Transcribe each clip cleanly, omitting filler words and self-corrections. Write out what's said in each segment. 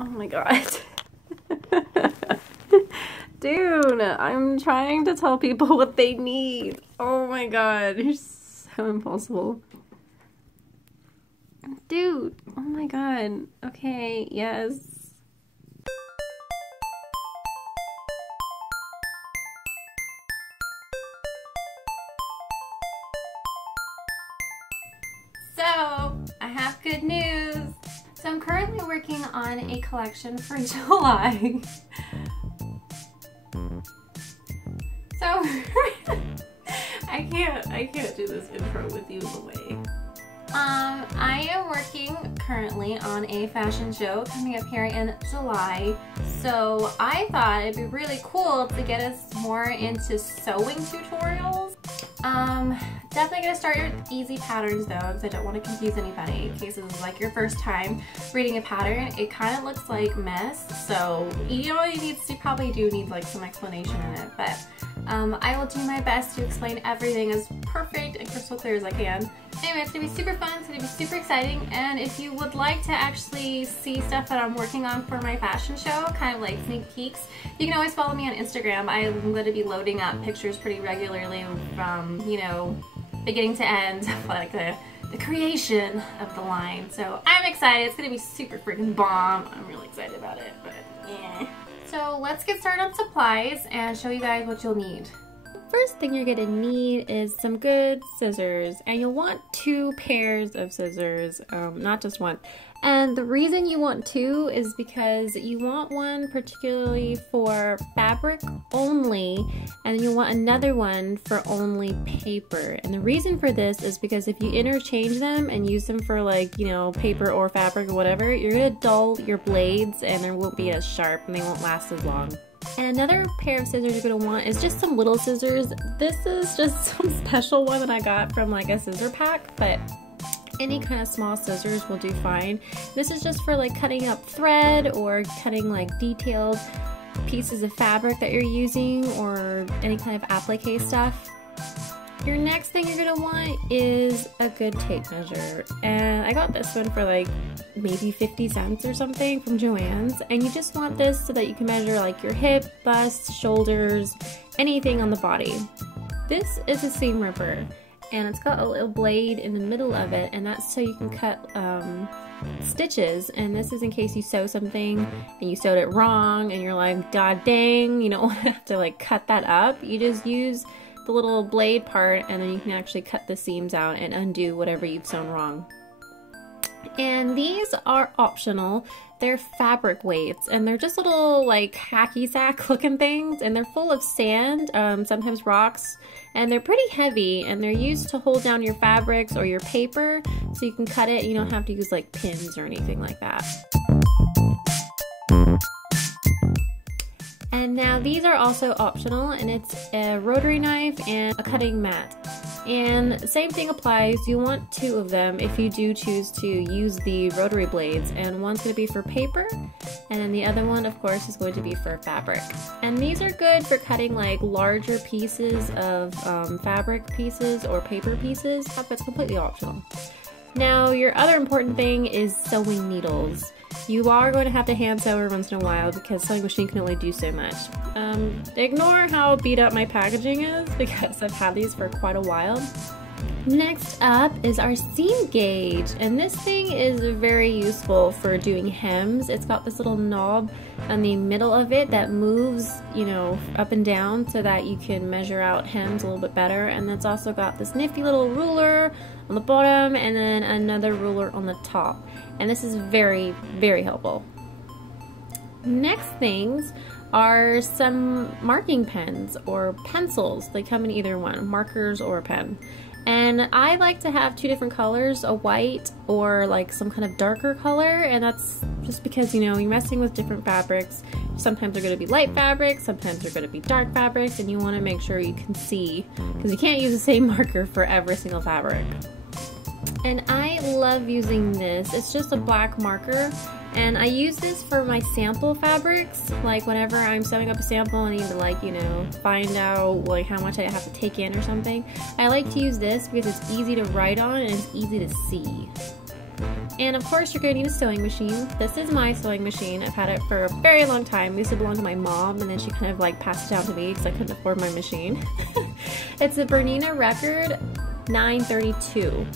Oh my god. Dude, I'm trying to tell people what they need. Oh my god, you're so impossible. Dude, oh my god. Okay, yes. So, I have good news. So I'm currently working on a collection for July. So, I can't do this intro with you in the way. I am working currently on a fashion show coming up here in July. So I thought it'd be really cool to get us more into sewing tutorials. Definitely gonna start with easy patterns though, because I don't want to confuse anybody in case this is like your first time reading a pattern. It kind of looks like mess, so you know you probably do need like some explanation in it, but I will do my best to explain everything as perfect and crystal clear as I can. Anyway, it's gonna be super fun, it's gonna be super exciting, and if you would like to actually see stuff that I'm working on for my fashion show, kind of like sneak peeks, you can always follow me on Instagram. I'm going to be loading up pictures pretty regularly from, you know, beginning to end, like the creation of the line. So I'm excited, it's gonna be super freaking bomb. I'm really excited about it, but yeah. So let's get started on supplies and show you guys what you'll need. First thing you're gonna need is some good scissors, and you'll want 2 pairs of scissors, not just one. And the reason you want 2 is because you want one particularly for fabric only, and you want another one for only paper. And the reason for this is because if you interchange them and use them for, like, you know, paper or fabric or whatever, you're gonna dull your blades and they won't be as sharp and they won't last as long. And another pair of scissors you're going to want is just some little scissors. This is just some special one that I got from like a scissor pack, but any kind of small scissors will do fine. This is just for like cutting up thread or cutting like detailed pieces of fabric that you're using or any kind of applique stuff. Your next thing you're going to want is a good tape measure, and I got this one for like maybe 50 cents or something from Joann's, and you just want this so that you can measure like your hip, bust, shoulders, anything on the body. This is a seam ripper, and it's got a little blade in the middle of it, and that's so you can cut stitches, and this is in case you sew something and you sewed it wrong and you're like, god dang, you don't have to like cut that up. You just use the little blade part and then you can actually cut the seams out and undo whatever you've sewn wrong. And these are optional. They're fabric weights, and they're just little like hacky sack looking things, and they're full of sand, sometimes rocks, and they're pretty heavy, and they're used to hold down your fabrics or your paper so you can cut it. You don't have to use like pins or anything like that. And now these are also optional, and it's a rotary knife and a cutting mat. And same thing applies, you want 2 of them if you do choose to use the rotary blades, and one's going to be for paper and then the other one of course is going to be for fabric. And these are good for cutting like larger pieces of fabric pieces or paper pieces, but it's completely optional. Now your other important thing is sewing needles. You are going to have to hand sew every once in a while because sewing machine can only do so much. Ignore how beat up my packaging is because I've had these for quite a while. Next up is our seam gauge, and this thing is very useful for doing hems. It's got this little knob on the middle of it that moves, you know, up and down so that you can measure out hems a little bit better, and it's also got this nifty little ruler on the bottom and then another ruler on the top, and this is very, very helpful. Next things are some marking pens or pencils. They come in either one, markers or a pen. And I like to have 2 different colors, a white or like some kind of darker color, and that's just because, you know, you're messing with different fabrics. Sometimes they're going to be light fabrics, sometimes they're going to be dark fabrics, and you want to make sure you can see, because you can't use the same marker for every single fabric. And I love using this. It's just a black marker, and I use this for my sample fabrics. Like whenever I'm sewing up a sample and I need to, like, you know, find out like how much I have to take in or something, I like to use this because it's easy to write on and it's easy to see. And of course you're going to need a sewing machine. This is my sewing machine. I've had it for a very long time. It used to belong to my mom, and then she kind of like passed it down to me because I couldn't afford my machine. It's a Bernina Record 932.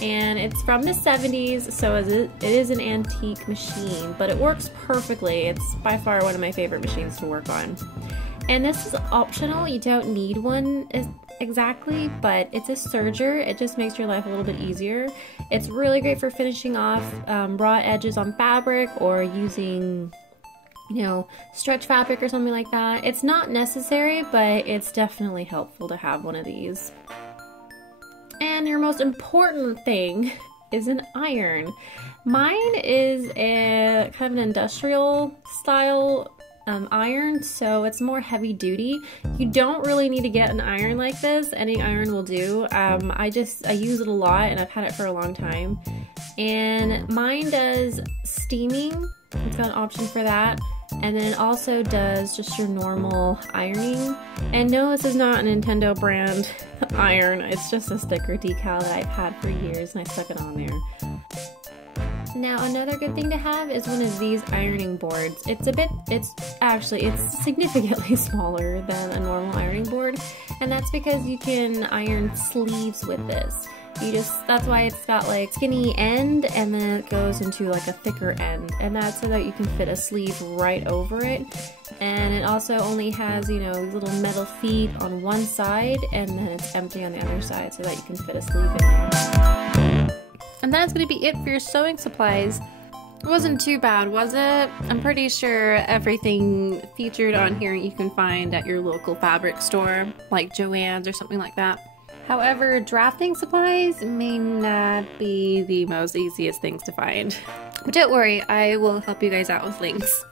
And it's from the 70s, so it is an antique machine, but it works perfectly. It's by far one of my favorite machines to work on. And this is optional. You don't need one exactly, but it's a serger. It just makes your life a little bit easier. It's really great for finishing off raw edges on fabric or using, you know, stretch fabric or something like that. It's not necessary, but it's definitely helpful to have one of these. And your most important thing is an iron. Mine is a kind of an industrial style iron, so it's more heavy duty. You don't really need to get an iron like this. Any iron will do. I use it a lot, and I've had it for a long time. And mine does steaming. It's got an option for that. And then it also does just your normal ironing. And no, this is not a Nintendo brand iron. It's just a sticker decal that I've had for years, and I stuck it on there. Now, another good thing to have is one of these ironing boards. It's significantly smaller than a normal ironing board, and that's because you can iron sleeves with this. That's why it's got like skinny end, and then it goes into like a thicker end, and that's so that you can fit a sleeve right over it. And it also only has, you know, little metal feet on one side, and then it's empty on the other side so that you can fit a sleeve in there. And that's going to be it for your sewing supplies. It wasn't too bad, was it? I'm pretty sure everything featured on here you can find at your local fabric store, like Joann's or something like that. However, drafting supplies may not be the most easiest things to find. But don't worry, I will help you guys out with links.